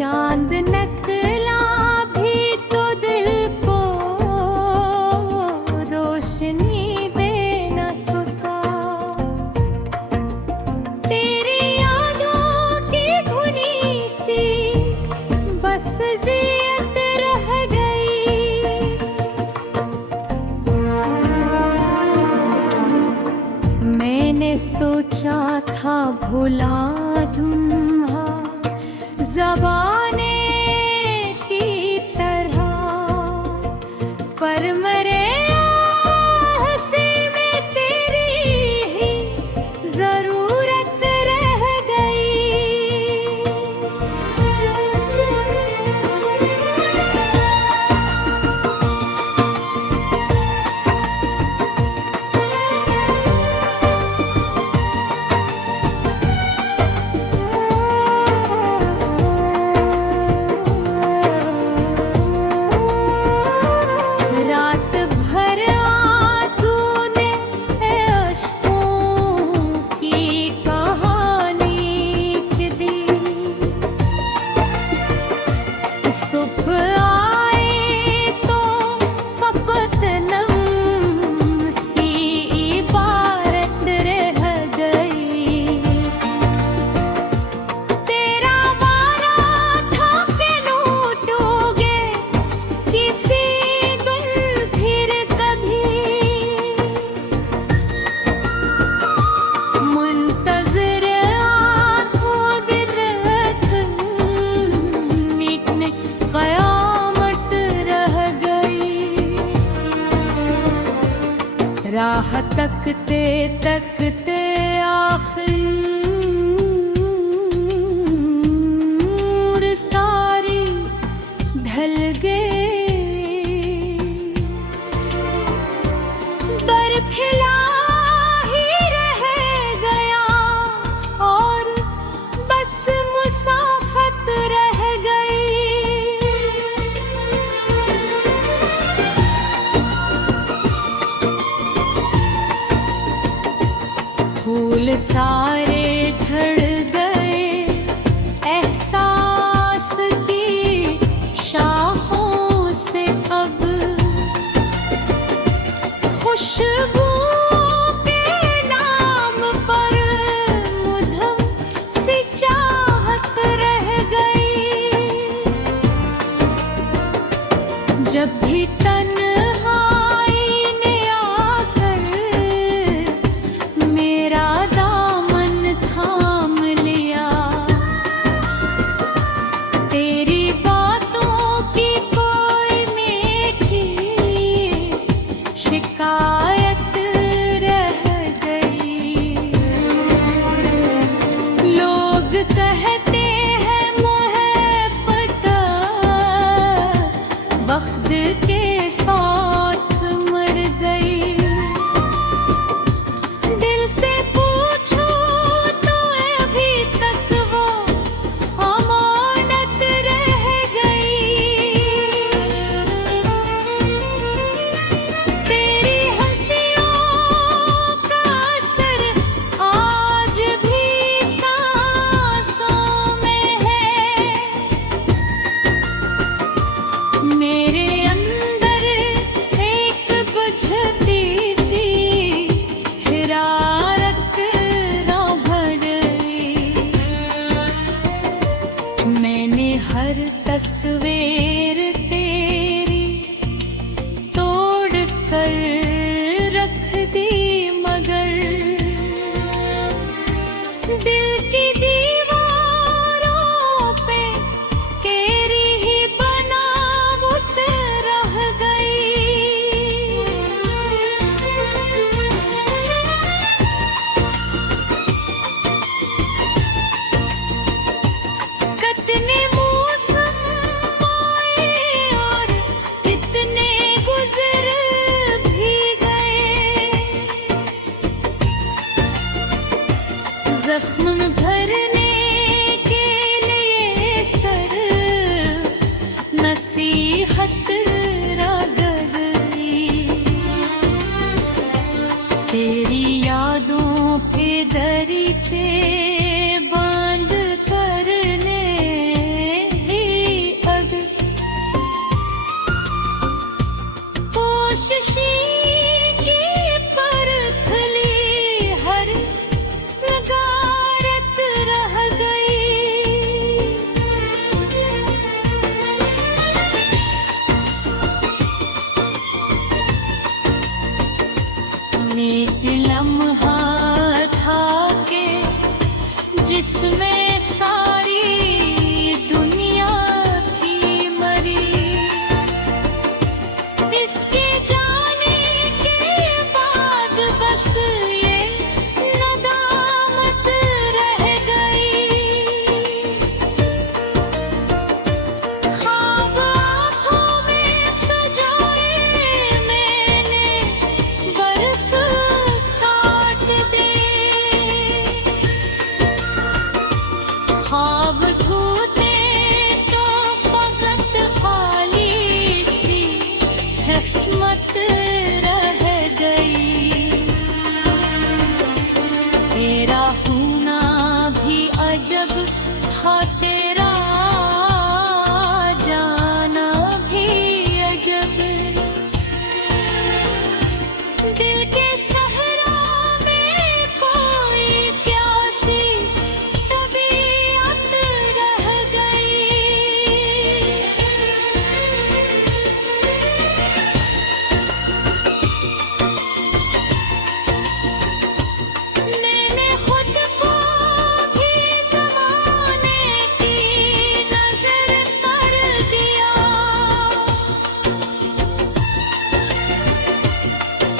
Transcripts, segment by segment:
चांद नकला भी तो दिल को रोशनी दे न सका। तेरी यादों की धुनी सी बस जियत रह गई। मैंने सोचा था भुला दूंगा ज़बाने की तरह, पर मरे हंसी में तेरी ही ज़रूरत रह गई। रात भर तूने अश्कों की कहानी लिख दी। सुबह आए तो फकत नम सी इबारत रह गई। तेरा वारा था कि लूटोगे किसी दिन फिर कभी। मुंतज़िर आँखों बिरहत मिटने क़यामत रह गई। राह तकते तकते आखिर नूर सारी ढल गई। बरखिला ही रह गया और बस मुसाफत रह गई। फूल सारे झड़ गए एहसास की शाखों से अब। खुशबू के नाम पर मुधम सी चाहत रह गई। जब भी तन्हाई ने आकर मेरा दामन थाम लिया, तेरी बातों की कोई मीठी शिकायत रह गई। लोग कहते हैं मोहब्बत वक्त के साथ मर गई। दिल से पूछो तो अभी तक वो अमानत रह गई। तेरी हंसियों का असर आज भी सांसों में है। मेरे अंदर एक बुझती सी हिरारत ना बढ़ गई। मैंने हर तस्वीर तेरी तोड़ कर रख दी, मगर दिल की दीवारों पे तेरी ही बनावट रह गई। कितने मौसम कोशिशी की परखली हर नगारत रह गई। नेक लम्हा था के जिसमें सारी दुनिया थी मरी। इसके जाने के बाद बस ये नदामत रह गई। ख्वाब आँखों में सजाए मैंने बरस काट दे। ख्वाब धोते तो फकत खाली सी किस्मत रह गई। तेरा होना भी अजब था, तेरा जाना भी अजब। दिल के सहरा में कोई प्यासी तबीयत रह गई। मैंने खुद को भी ज़माने की नज़र कर दिया।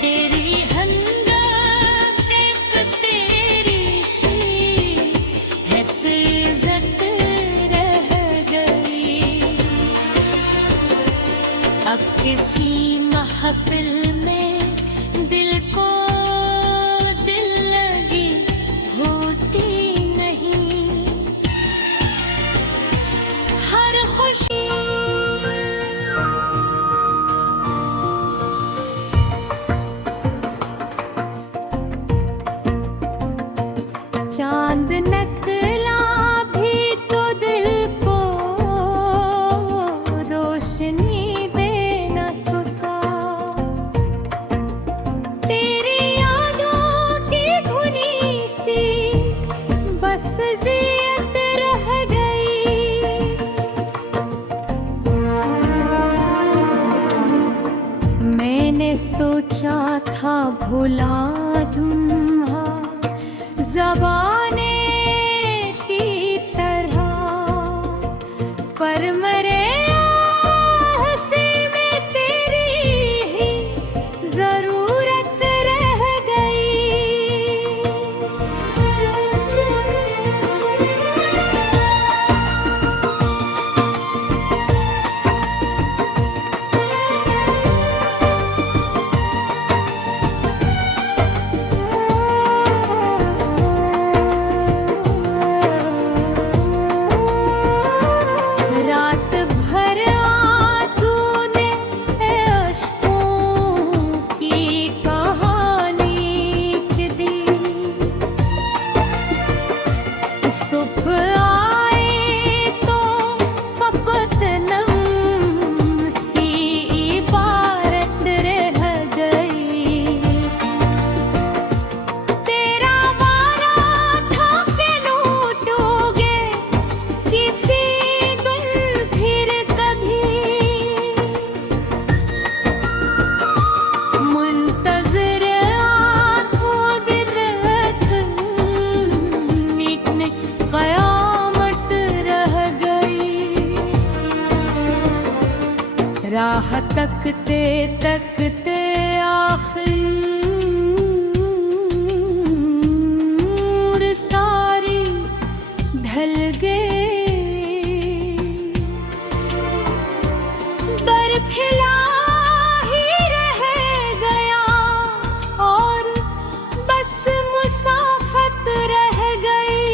तेरी हमदर्द एक तेरी सी हिफ़्ज़त रह गई। अब किसी महफ़िल में दिल को दिल लगी होती नहीं। हर खुशी चांद नकला भी तो दिल को रोशनी दे न सका। तेरी यादों की धुनी सी बस जियत रह गई। मैंने सोचा था भुला दूंगा ज़बाने की तरह, पर मरे हंसी में तेरी ही ज़रूरत रह गई। रात भर तूने अश्कों की कहानी लिख दी। सुबह आए तो फकत नम सी इबारत रह गई। तेरा वारा था कि लूटोगे किसी दिन फिर कभी। मुंतज़िर आँखों बिरहत मिटने क़यामत रह गई। राह तकते तकते आखिर नूर सारी ढल गई। बरखिला ही रह गया और बस मुसाफत रह गई।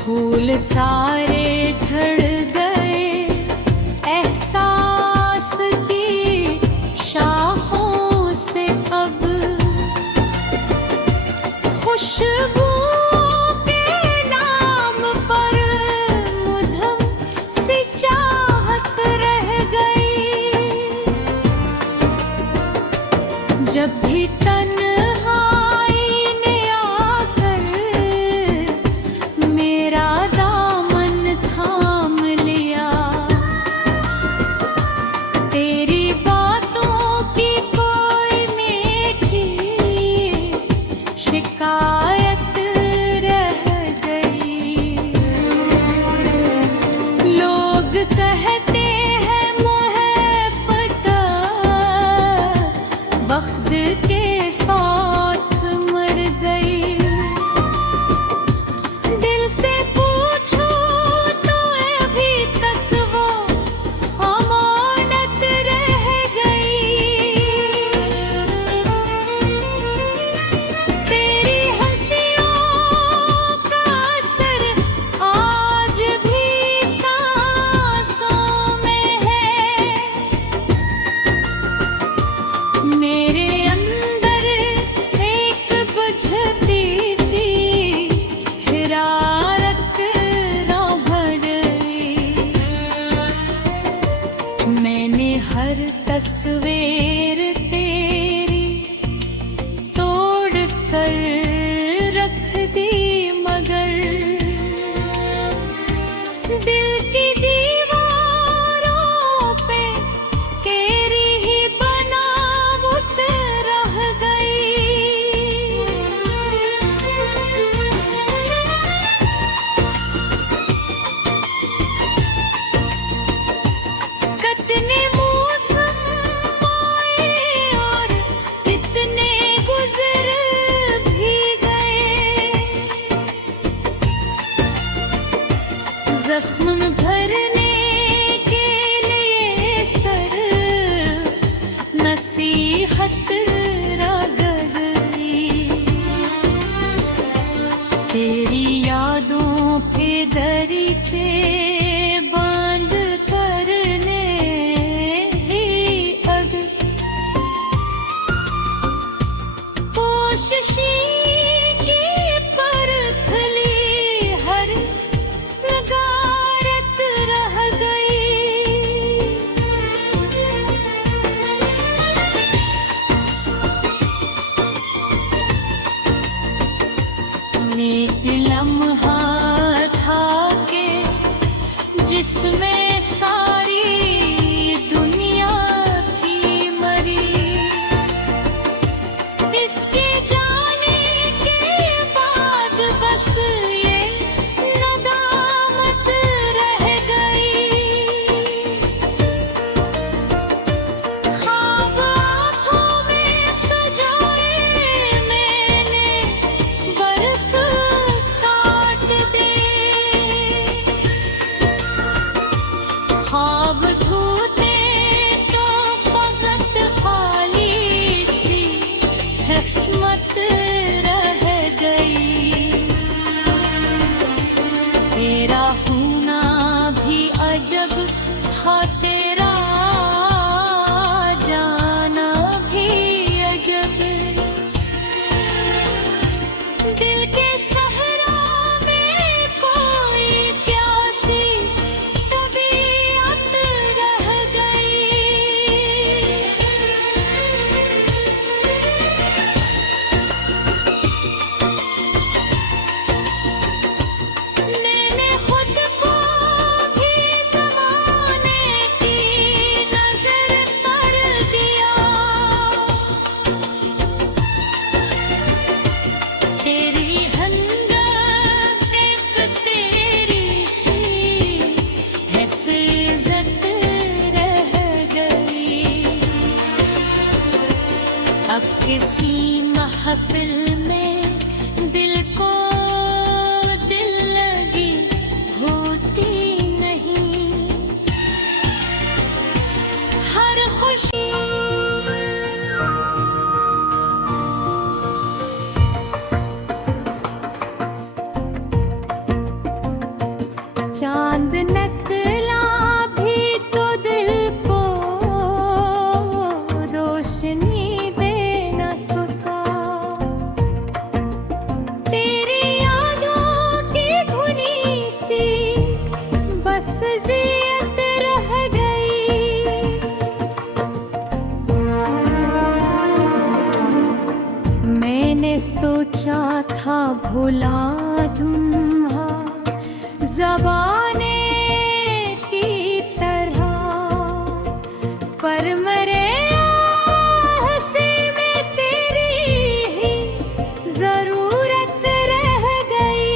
फूल सारे झड़ गए एहसास की शाखों से। अब खुशबू के नाम जख्म भरने के लिए सर नसीहत रगड़ी, तेरी यादों के दरीचे बंद करने ही अग कोशिश लम्हा था के जिसमें सारी दुनिया थी मरी, इसके जाने के बाद बस ये नदामत रह गई। ख्वाब आँखों में सजाए मैंने बरस ख्वाब धोते तो फकत खाली सी किस्मत रह गई। तेरा होना भी अजब था, तेरा जाना भी अजब। दिल के सहरा में कोई प्यासी अब किसी महफिल में दिल को दिल लगी होती नहीं, हर खुशी चांद नकला भी तो दिल को रोशनी सोचा था भुला दूंगा ज़बाने की तरह, पर मरे हंसी में तेरी ही ज़रूरत रह गई।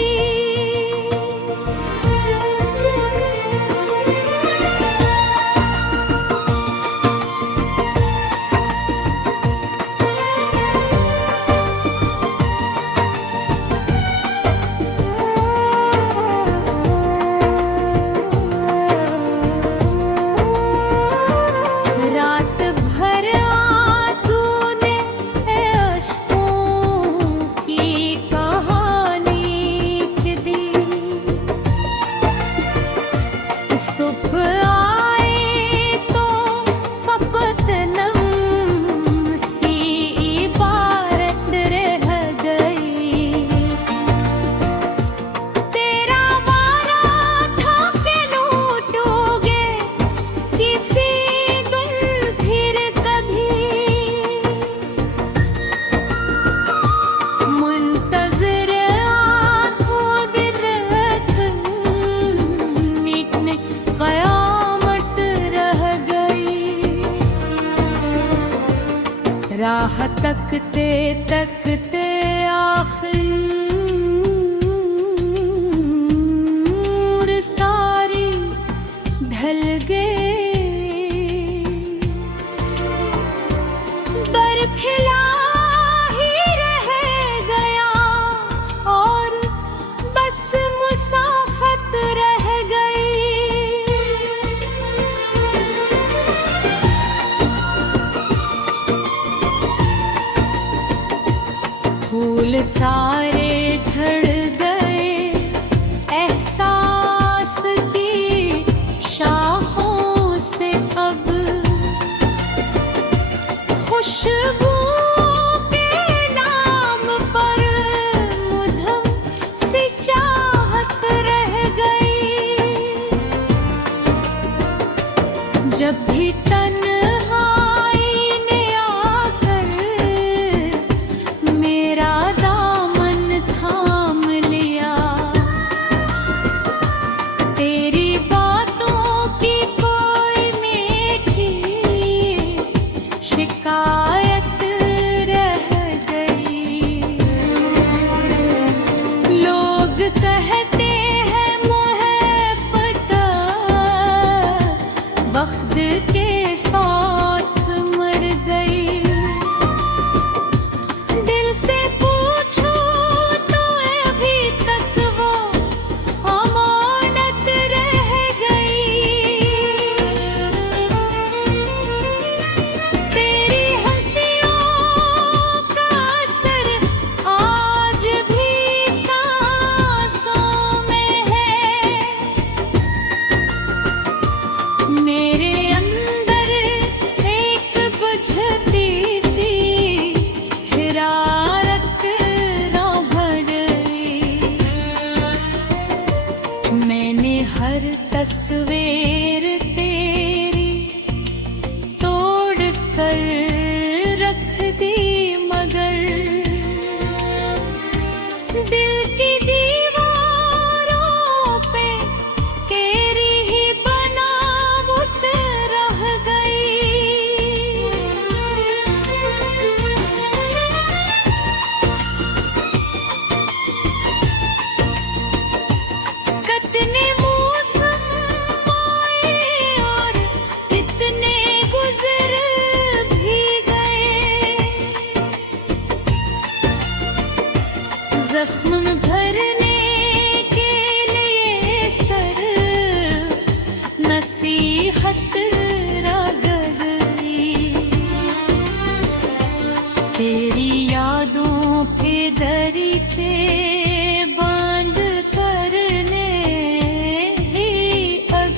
राह तकते तकते आखिर सारी ढल गई, बरखिला ही रह गया और बस मुसाफत रह गई। सारे झड़ गए एहसास की शाखों से अब। खुशबू के नाम पर मुधम सी चाहत रह गई। जब भी तन्हाई ने आकर मेरा दामन थाम लिया, तेरी बातों की कोई मीठी शिकायत रह गई। लोग कहते हैं मोहब्बत वक्त के साथ मर गई। दिल से पूछो तो अभी तक वो अमानत रह गई। तेरी हंसियों का असर आज भी सांसों में है। मेरे अंदर एक बुझती सी हिरारत ना बढ़ गई। मैंने हर तस्वीर तेरी तोड़ कर रख दी, मगर दिल की दीवारों पे तेरी ही बनावट रह गई। कितने मौसम आए और कितने गुजर भी गए। जख्म भरने के लिए सिर्फ नसीहत रगड़ी। तेरी यादों के दरीचे बंद करने ही अब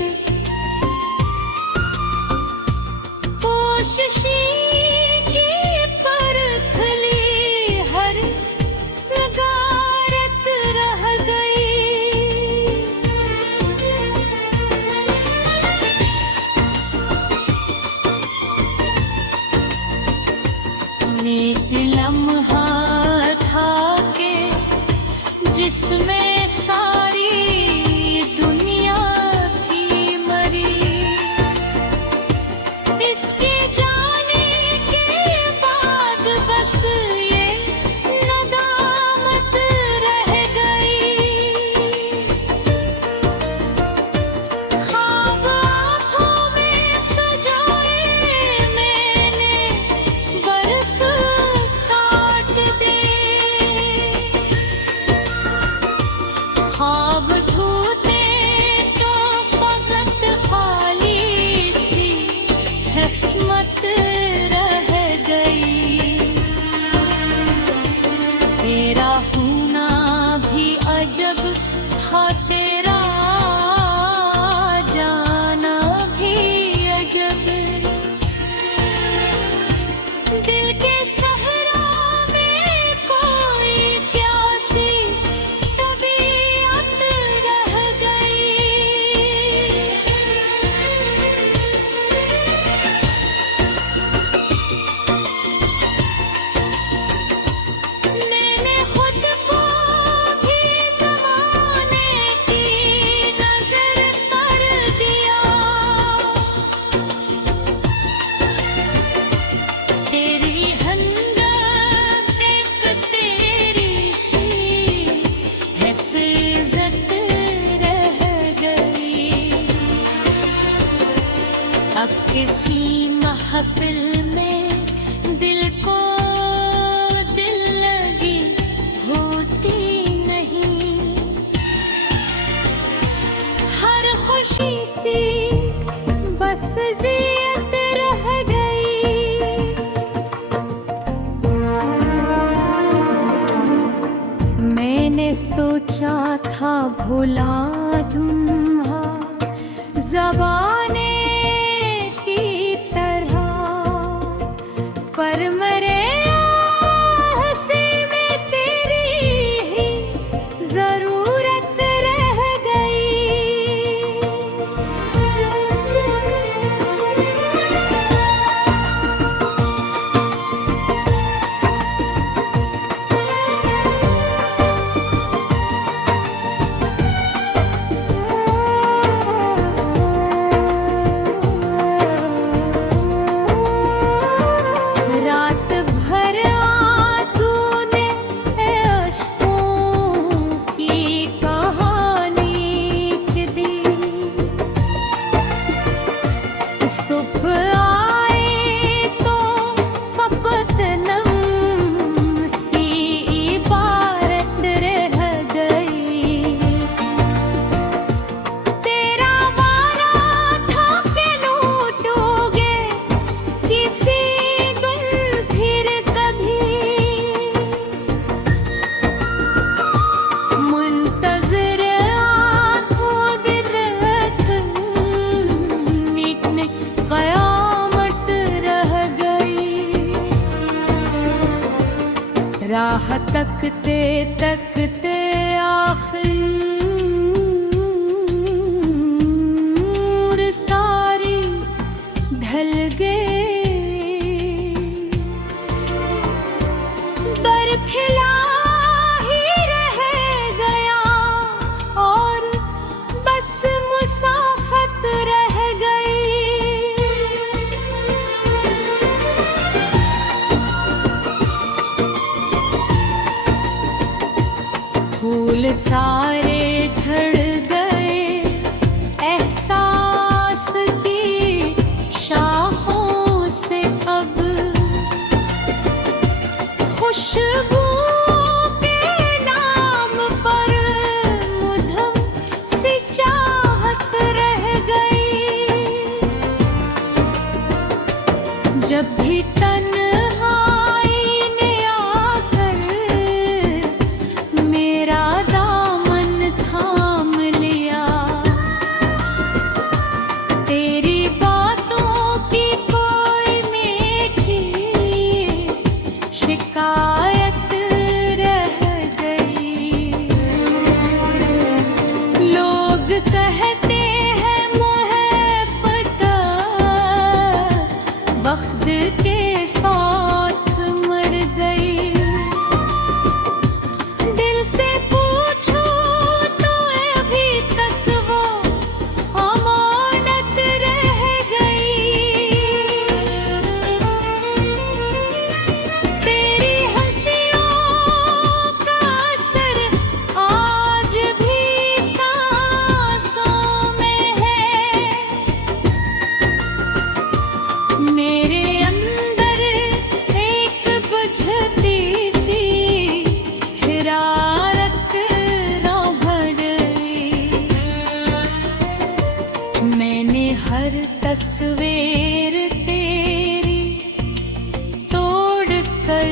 कोशिशें की परखली हर नगारत रह गई। एक लम्हा था के जिसमें सारी दुनिया थी मरी। इसके जाने के बाद बस ये नदामत रह गई। ख्वाब आँखों में सजाए मैंने बरस काट दे। ख्वाब धोते तो फकत खाली सी किस्मत रह गई। तेरा होना भी अजब था, तेरा जाना भी अजब। दिल के सहरा में कोई प्यासी तबीयत रह गई। मैंने खुद को भी ज़माने की नज़र कर दिया। तेरी हंदत एक तेरी सी हिफाज़त रह गई। अब किसी महफिल में दिल को दिल लगी होती नहीं। हर खुशी सी बस जियत रह गई। सोचा था भुला दूंगा ज़बाने की तरह, पर मरे हंसी में तेरी ही ज़रूरत रह गई। रात भर तूने अश्कों की कहानी लिख दी, सुबह आए तो फकत नम सी इबारत रह गई। तेरा वारा था कि लूटोगे किसी गुल फिर कभी, मुंतज़िर आँखों बिरहत मिटने क़यामत रह गई। राह तकते तकते आखिर नूर सारी ढल गई। बरखिला ही रह गया और बस मुसाफत रह गई। फूल सारे झड़ गए एहसास की शाखों से, अब खुशबू के नाम पर मुधम सी चाहत रह गई। जब भी तन्हाई ने आकर मेरा दामन थाम लिया, तेरी बातों की कोई मीठी शिकायत रह गई। लोग कहते हैं मोहब्बत वक्त के साथ मर गई। दिल से पूछो तो अभी तक वो अमानत रह गई। तेरी हंसियों का असर आज भी सांसों में है। मेरे अंदर एक बुझती सी हिरारत ना बढ़ गई। मैंने हर तस्वीर तेरी तोड़ कर